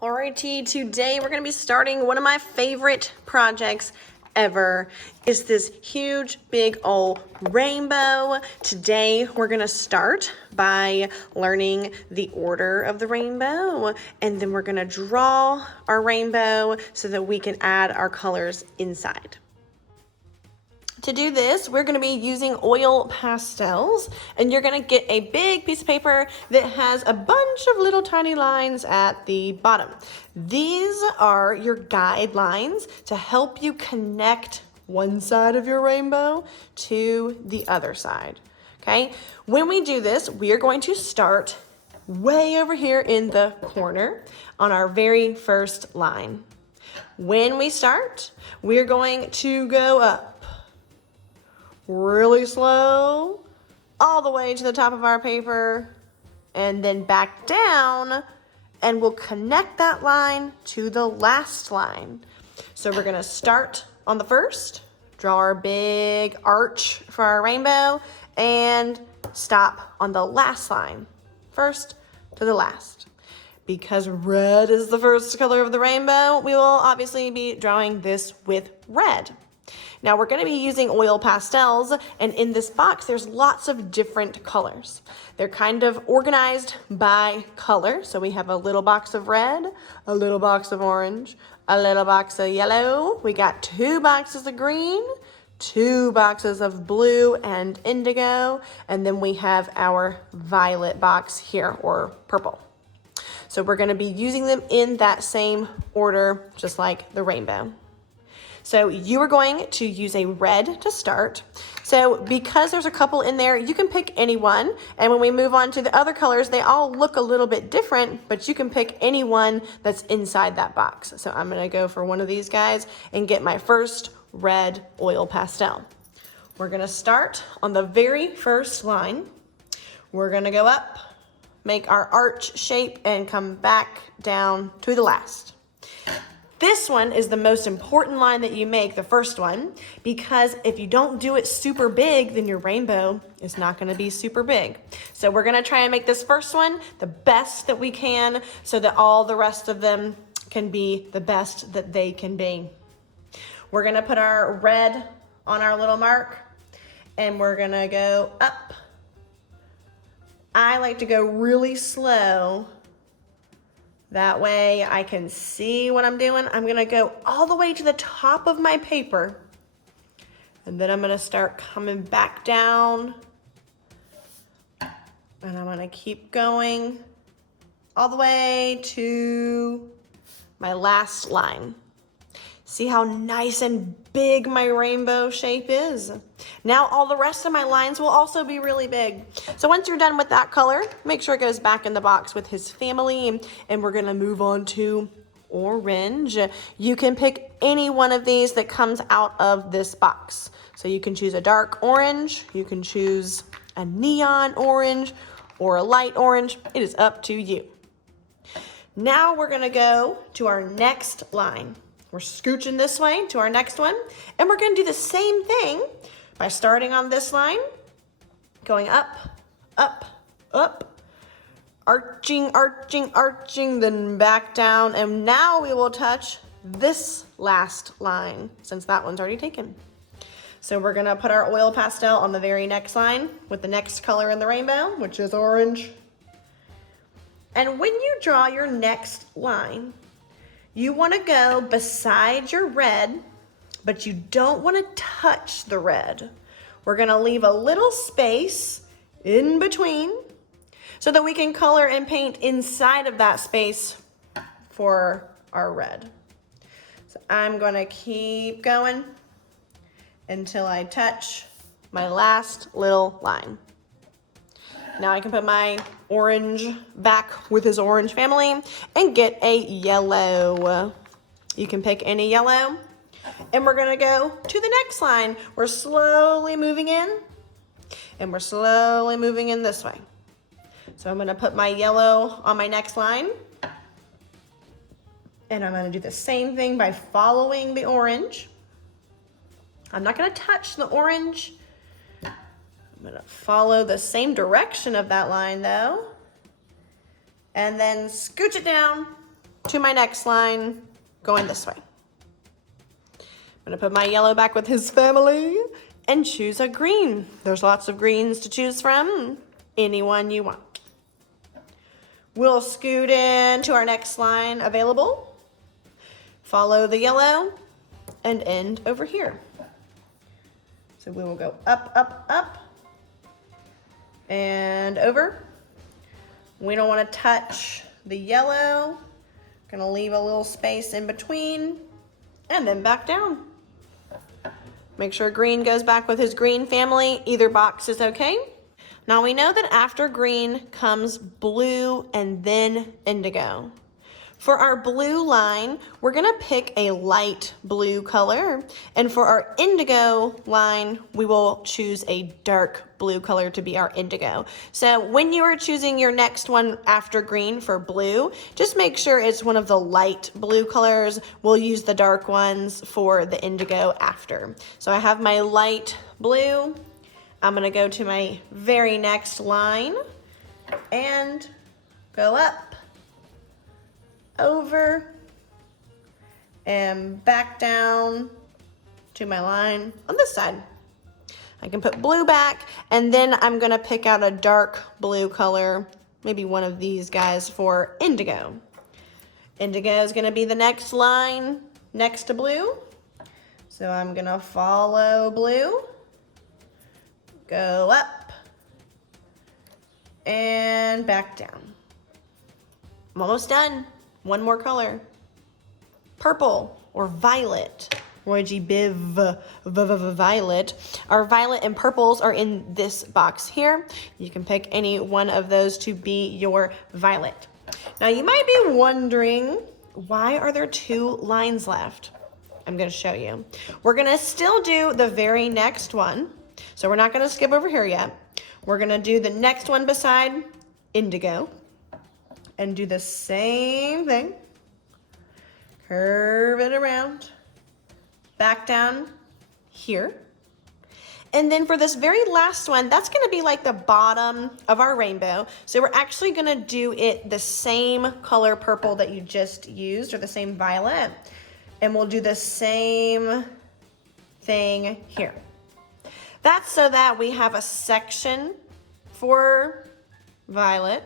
Alrighty, today we're going to be starting one of my favorite projects ever. Is this huge big old rainbow. Today we're going to start by learning the order of the rainbow, and then we're going to draw our rainbow so that we can add our colors inside. To do this, we're going to be using oil pastels, and you're going to get a big piece of paper that has a bunch of little tiny lines at the bottom. These are your guidelines to help you connect one side of your rainbow to the other side. Okay, when we do this, we are going to start way over here in the corner on our very first line. When we start, we're going to go up really slow all the way to the top of our paper and then back down, and we'll connect that line to the last line. So we're gonna start on the first, draw our big arch for our rainbow, and stop on the last line, first to the last. Because red is the first color of the rainbow, we will obviously be drawing this with red. Now we're going to be using oil pastels, and in this box there's lots of different colors. They're kind of organized by color. So we have a little box of red, a little box of orange, a little box of yellow. We got 2 boxes of green, 2 boxes of blue and indigo, and then we have our violet box here, or purple. So we're going to be using them in that same order, just like the rainbow. So you are going to use a red to start. So because there's a couple in there, you can pick any one. And when we move on to the other colors, they all look a little bit different, but you can pick any one that's inside that box. So I'm going to go for one of these guys and get my first red oil pastel. We're going to start on the very first line. We're going to go up, make our arch shape, and come back down to the last. This one is the most important line that you make, the first one, because if you don't do it super big, then your rainbow is not going to be super big. So we're going to try and make this first one the best that we can so that all the rest of them can be the best that they can be. We're going to put our red on our little mark, and we're going to go up. I like to go really slow. That way I can see what I'm doing. I'm gonna go all the way to the top of my paper, and then I'm gonna start coming back down, and I'm gonna keep going all the way to my last line. See how nice and big my rainbow shape is? Now all the rest of my lines will also be really big. So once you're done with that color, make sure it goes back in the box with his family, and we're gonna move on to orange. You can pick any one of these that comes out of this box. So you can choose a dark orange, you can choose a neon orange, or a light orange. It is up to you. Now we're gonna go to our next line. We're scooching this way to our next one, and we're going to do the same thing by starting on this line, going up, up, up, arching, arching, arching, then back down, and now we will touch this last line since that one's already taken. So we're going to put our oil pastel on the very next line with the next color in the rainbow, which is orange. And when you draw your next line, you want to go beside your red, but you don't want to touch the red. We're going to leave a little space in between so that we can color and paint inside of that space for our red. So I'm going to keep going until I touch my last little line. Now I can put my orange back with his orange family and get a yellow. You can pick any yellow. And we're gonna go to the next line. We're slowly moving in, and we're slowly moving in this way. So I'm gonna put my yellow on my next line. And I'm gonna do the same thing by following the orange. I'm not gonna touch the orange. I'm gonna follow the same direction of that line though, and then scooch it down to my next line, going this way. I'm gonna put my yellow back with his family and choose a green. There's lots of greens to choose from, any one you want. We'll scoot in to our next line available, follow the yellow, and end over here. So we will go up, up, up, and over. We don't want to touch the yellow. Gonna leave a little space in between, and then back down. Make sure green goes back with his green family. Either box is okay. Now we know that after green comes blue and then indigo. For our blue line, we're gonna pick a light blue color. And for our indigo line, we will choose a dark blue color to be our indigo. So when you are choosing your next one after green for blue, just make sure it's one of the light blue colors. We'll use the dark ones for the indigo after. So I have my light blue. I'm gonna go to my very next line and go up, over, and back down to my line on this side. I can put blue back, and then I'm gonna pick out a dark blue color, maybe one of these guys for indigo. Indigo is gonna be the next line next to blue. So I'm gonna follow blue, go up, and back down. I'm almost done. One more color. Purple or violet. Roy G. Biv violet. Our violet and purples are in this box here. You can pick any one of those to be your violet. Now you might be wondering, why are there 2 lines left? I'm gonna show you. We're gonna still do the very next one. So we're not gonna skip over here yet. We're gonna do the next one beside indigo and do the same thing. Curve it around, back down here. And then for this very last one, that's gonna be like the bottom of our rainbow. So we're actually gonna do it the same color purple that you just used, or the same violet. And we'll do the same thing here. That's so that we have a section for violet,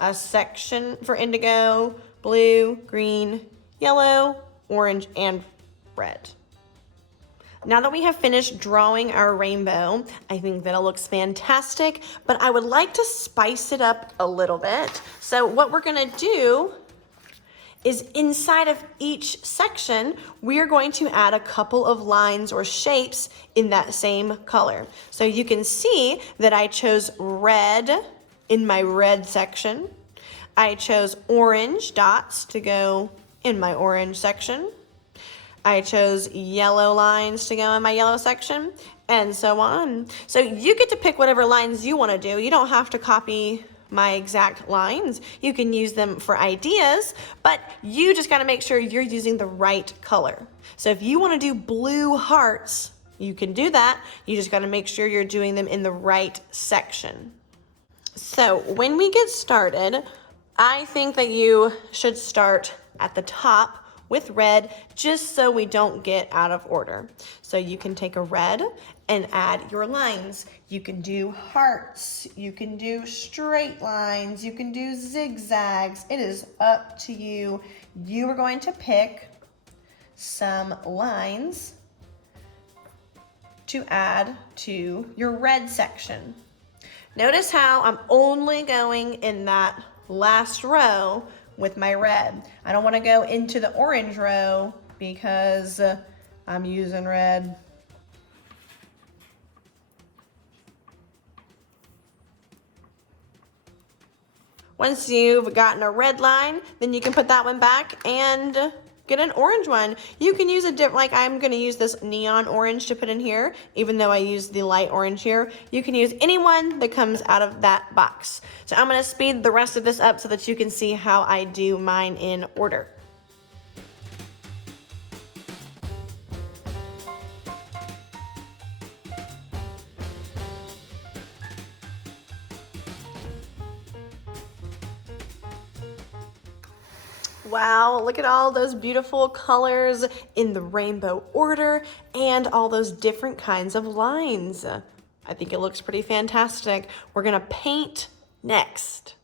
a section for indigo, blue, green, yellow, orange, and red. Now that we have finished drawing our rainbow, I think that it looks fantastic, but I would like to spice it up a little bit. So what we're gonna do is inside of each section, we are going to add a couple of lines or shapes in that same color. So you can see that I chose red in my red section. I chose orange dots to go in my orange section. I chose yellow lines to go in my yellow section, and so on. So you get to pick whatever lines you want to do. You don't have to copy my exact lines. You can use them for ideas, but you just got to make sure you're using the right color. So if you want to do blue hearts, you can do that. You just got to make sure you're doing them in the right section. So when we get started, I think that you should start at the top with red, just so we don't get out of order. So you can take a red and add your lines. You can do hearts, you can do straight lines, you can do zigzags. It is up to you. You are going to pick some lines to add to your red section. Notice how I'm only going in that last row with my red. I don't want to go into the orange row because I'm using red. Once you've gotten a red line, then you can put that one back and get an orange one. You can use a different, like I'm gonna use this neon orange to put in here, even though I used the light orange here. You can use any one that comes out of that box. So I'm gonna speed the rest of this up so that you can see how I do mine in order. Wow, look at all those beautiful colors in the rainbow order and all those different kinds of lines. I think it looks pretty fantastic. We're gonna paint next.